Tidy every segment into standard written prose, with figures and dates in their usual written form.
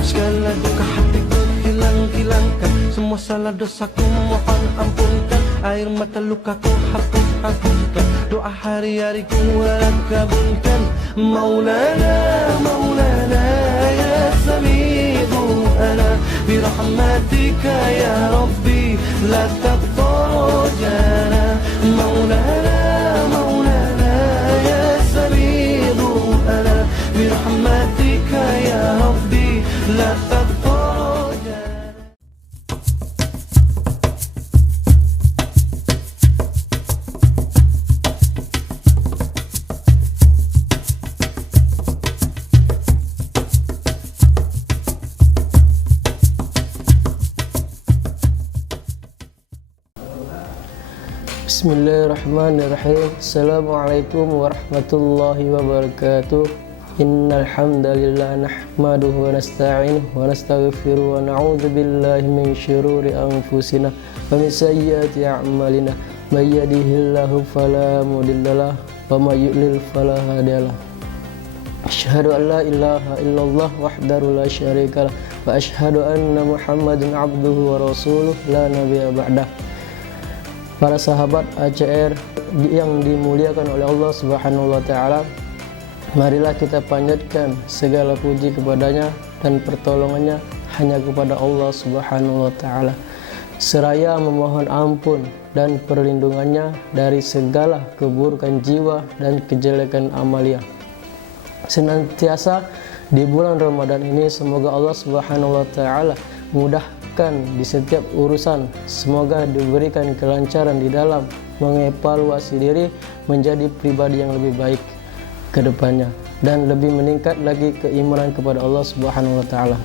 Segala duka hatiku hilangkan, semua salah dosaku mohon ampunkan. Air mata lukaku hapuskan, doa hari-hari ku kabulkan. Maulana, Maulana ya sami'u ana birahmatika ya Rabbi la taqtarjana. Maulana, Maulana ya sami'u ana birahmatika ya Rabbi la taqtarjana. Bismillahirrahmanirrahim. Assalamualaikum warahmatullahi wabarakatuh. Innal hamdalillah nahmaduhu wa nasta'inuhu wa nastaghfiruhu wa na'udzu billahi min syururi anfusina wa min sayyiati a'malina. May yahdihillahu fala mudhillalah wa may yudlil fala hadiyalah. Asyhadu an la ilaha illallah wahdahu la syarikalah wa asyhadu anna Muhammadan abduhu wa rasuluh la nabiyya ba'dah. Para sahabat ACR yang dimuliakan oleh Allah Subhanahu wa taala, marilah kita panjatkan segala puji kepadanya dan pertolongannya hanya kepada Allah Subhanahu wa taala. Seraya memohon ampun dan perlindungannya dari segala keburukan jiwa dan kejelekan amalia. Senantiasa di bulan Ramadan ini semoga Allah Subhanahu wa taala mudahkan di setiap urusan, semoga diberikan kelancaran di dalam mengevaluasi diri menjadi pribadi yang lebih baik ke depannya dan lebih meningkat lagi keimanan kepada Allah Subhanahu wa taala.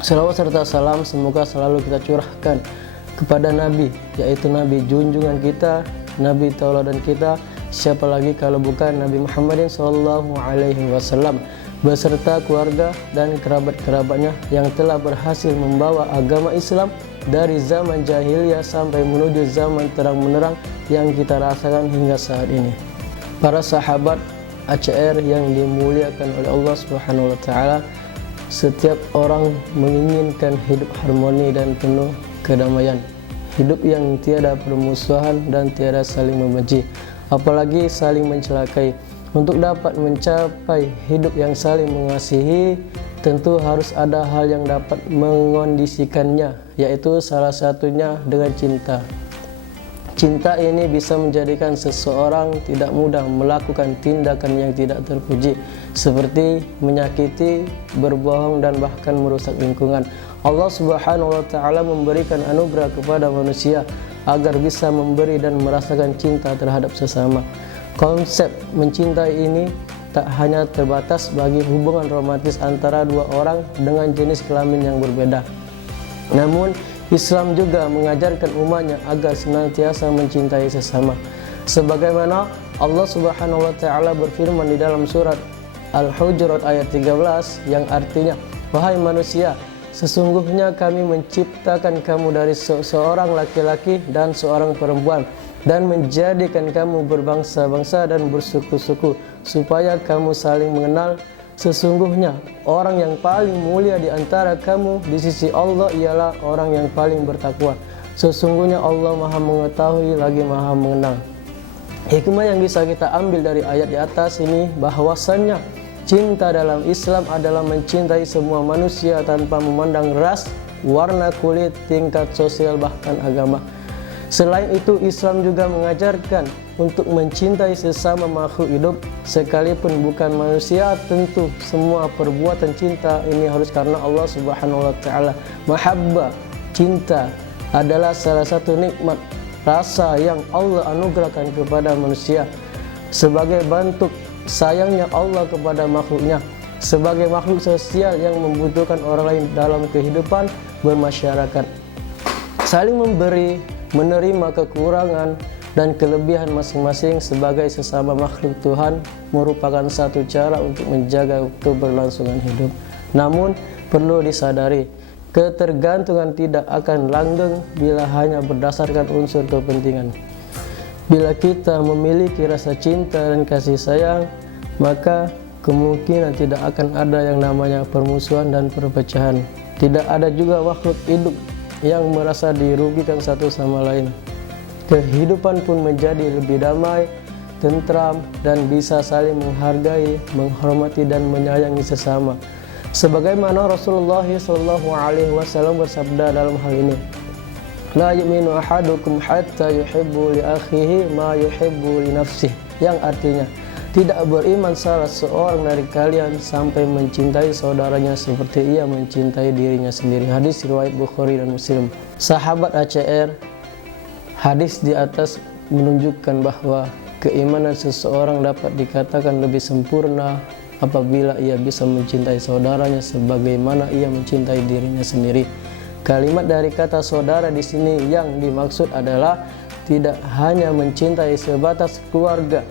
Salawat serta salam semoga selalu kita curahkan kepada Nabi, yaitu Nabi junjungan kita, Nabi tauladan kita, siapa lagi kalau bukan Nabi Muhammadin sallallahu alaihi wasallam beserta keluarga dan kerabat-kerabatnya yang telah berhasil membawa agama Islam dari zaman jahiliyah sampai menuju zaman terang menerang yang kita rasakan hingga saat ini. Para sahabat ACR yang dimuliakan oleh Allah Subhanahu wa taala, setiap orang menginginkan hidup harmoni dan penuh kedamaian, hidup yang tiada permusuhan dan tiada saling membenci, apalagi saling mencelakai. Untuk dapat mencapai hidup yang saling mengasihi, tentu harus ada hal yang dapat mengondisikannya, yaitu salah satunya dengan cinta. Cinta ini bisa menjadikan seseorang tidak mudah melakukan tindakan yang tidak terpuji, seperti menyakiti, berbohong, dan bahkan merusak lingkungan. Allah Subhanahu wa taala memberikan anugerah kepada manusia agar bisa memberi dan merasakan cinta terhadap sesama. Konsep mencintai ini tak hanya terbatas bagi hubungan romantis antara dua orang dengan jenis kelamin yang berbeda. Namun, Islam juga mengajarkan umatnya agar senantiasa mencintai sesama. Sebagaimana Allah Subhanahu wa taala berfirman di dalam surat Al-Hujurat ayat 13 yang artinya, "Wahai manusia, sesungguhnya kami menciptakan kamu dari seorang laki-laki dan seorang perempuan dan menjadikan kamu berbangsa-bangsa dan bersuku-suku supaya kamu saling mengenal. Sesungguhnya orang yang paling mulia di antara kamu di sisi Allah ialah orang yang paling bertakwa. Sesungguhnya Allah Maha mengetahui lagi Maha mengenal." Hikmah yang bisa kita ambil dari ayat di atas ini bahwasannya cinta dalam Islam adalah mencintai semua manusia tanpa memandang ras, warna kulit, tingkat sosial, bahkan agama. Selain itu, Islam juga mengajarkan untuk mencintai sesama makhluk hidup sekalipun bukan manusia. Tentu semua perbuatan cinta ini harus karena Allah Subhanahu wa taala. Mahabbah, cinta adalah salah satu nikmat rasa yang Allah anugerahkan kepada manusia sebagai bentuk sayangnya Allah kepada makhluknya, sebagai makhluk sosial yang membutuhkan orang lain dalam kehidupan bermasyarakat. Saling memberi, menerima kekurangan dan kelebihan masing-masing sebagai sesama makhluk Tuhan merupakan satu cara untuk menjaga keberlangsungan hidup. Namun perlu disadari, ketergantungan tidak akan langgeng bila hanya berdasarkan unsur kepentingan. Bila kita memiliki rasa cinta dan kasih sayang, maka kemungkinan tidak akan ada yang namanya permusuhan dan perpecahan. Tidak ada juga makhluk hidup yang merasa dirugikan satu sama lain. Kehidupan pun menjadi lebih damai, tentram, dan bisa saling menghargai, menghormati, dan menyayangi sesama. Sebagaimana Rasulullah SAW bersabda dalam hal ini, "La yu'minu ahadukum hatta yuhibbu li akhihi ma yuhibbu li nafsihi," yang artinya tidak beriman salah seorang dari kalian sampai mencintai saudaranya seperti ia mencintai dirinya sendiri. Hadis riwayat Bukhari dan Muslim. Sahabat ACR, hadis di atas menunjukkan bahwa keimanan seseorang dapat dikatakan lebih sempurna apabila ia bisa mencintai saudaranya sebagaimana ia mencintai dirinya sendiri. Kalimat dari kata saudara di sini yang dimaksud adalah tidak hanya mencintai sebatas keluarga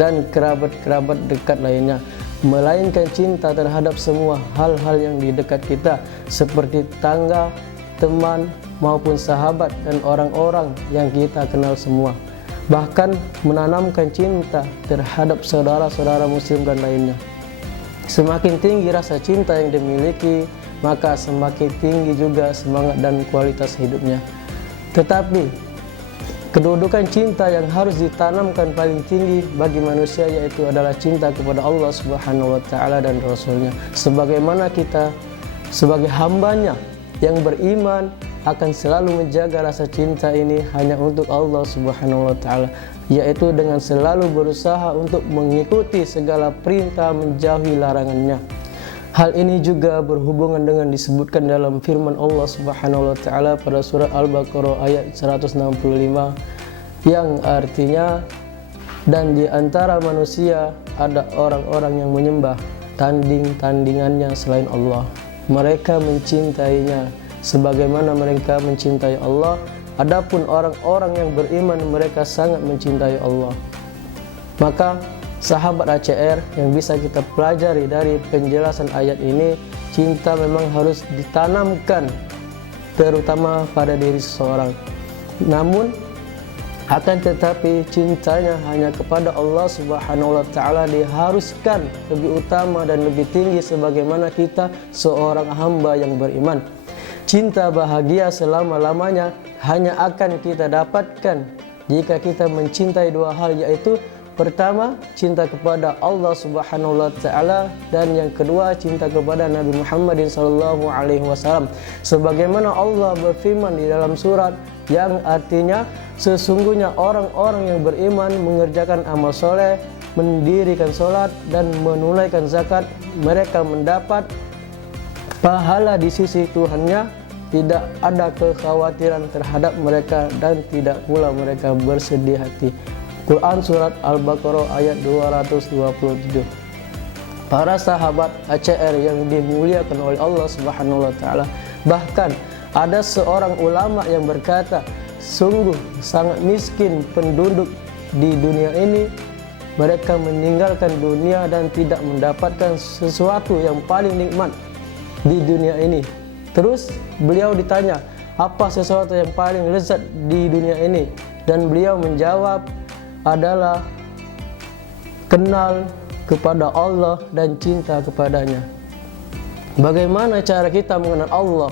dan kerabat-kerabat dekat lainnya, melainkan cinta terhadap semua hal-hal yang di dekat kita seperti tangga, teman, maupun sahabat dan orang-orang yang kita kenal semua. Bahkan menanamkan cinta terhadap saudara-saudara muslim dan lainnya. Semakin tinggi rasa cinta yang dimiliki, maka semakin tinggi juga semangat dan kualitas hidupnya. Tetapi kedudukan cinta yang harus ditanamkan paling tinggi bagi manusia yaitu adalah cinta kepada Allah Subhanahu wa Ta'ala dan Rasulnya. Sebagaimana kita sebagai hambanya yang beriman akan selalu menjaga rasa cinta ini hanya untuk Allah Subhanahu wa Ta'ala, yaitu dengan selalu berusaha untuk mengikuti segala perintah, menjauhi larangannya. Hal ini juga berhubungan dengan disebutkan dalam firman Allah Subhanahu wa Ta'ala pada surat Al-Baqarah ayat 165 yang artinya, dan di antara manusia ada orang-orang yang menyembah tandingannya selain Allah. Mereka mencintainya sebagaimana mereka mencintai Allah. Adapun orang-orang yang beriman, mereka sangat mencintai Allah. Maka sahabat ACR, yang bisa kita pelajari dari penjelasan ayat ini, cinta memang harus ditanamkan terutama pada diri seseorang. Namun akan tetapi cintanya hanya kepada Allah Subhanahu wa Ta'ala diharuskan lebih utama dan lebih tinggi sebagaimana kita seorang hamba yang beriman. Cinta bahagia selama-lamanya hanya akan kita dapatkan jika kita mencintai dua hal, yaitu pertama, cinta kepada Allah Subhanahu wa Ta'ala, dan yang kedua, cinta kepada Nabi Muhammad SAW. Sebagaimana Allah berfirman di dalam surat yang artinya, sesungguhnya orang-orang yang beriman mengerjakan amal soleh, mendirikan sholat, dan menunaikan zakat, mereka mendapat pahala di sisi Tuhannya, tidak ada kekhawatiran terhadap mereka dan tidak pula mereka bersedih hati. Quran surat Al-Baqarah ayat 227. Para sahabat ACR yang dimuliakan oleh Allah Subhanahu wa Ta'ala, bahkan ada seorang ulama yang berkata, sungguh sangat miskin penduduk di dunia ini. Mereka meninggalkan dunia dan tidak mendapatkan sesuatu yang paling nikmat di dunia ini. Terus beliau ditanya, apa sesuatu yang paling lezat di dunia ini? Dan beliau menjawab, adalah kenal kepada Allah dan cinta kepadanya. Bagaimana cara kita mengenal Allah,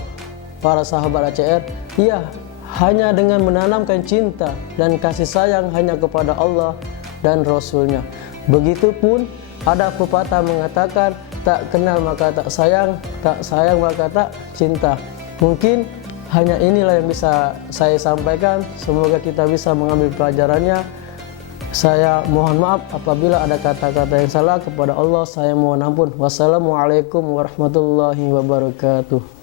para sahabat ACR? Ya, hanya dengan menanamkan cinta dan kasih sayang hanya kepada Allah dan Rasulnya. Begitupun ada pepatah mengatakan, tak kenal maka tak sayang maka tak cinta. Mungkin hanya inilah yang bisa saya sampaikan. Semoga kita bisa mengambil pelajarannya. Saya mohon maaf apabila ada kata-kata yang salah. Kepada Allah saya mohon ampun. Wassalamualaikum warahmatullahi wabarakatuh.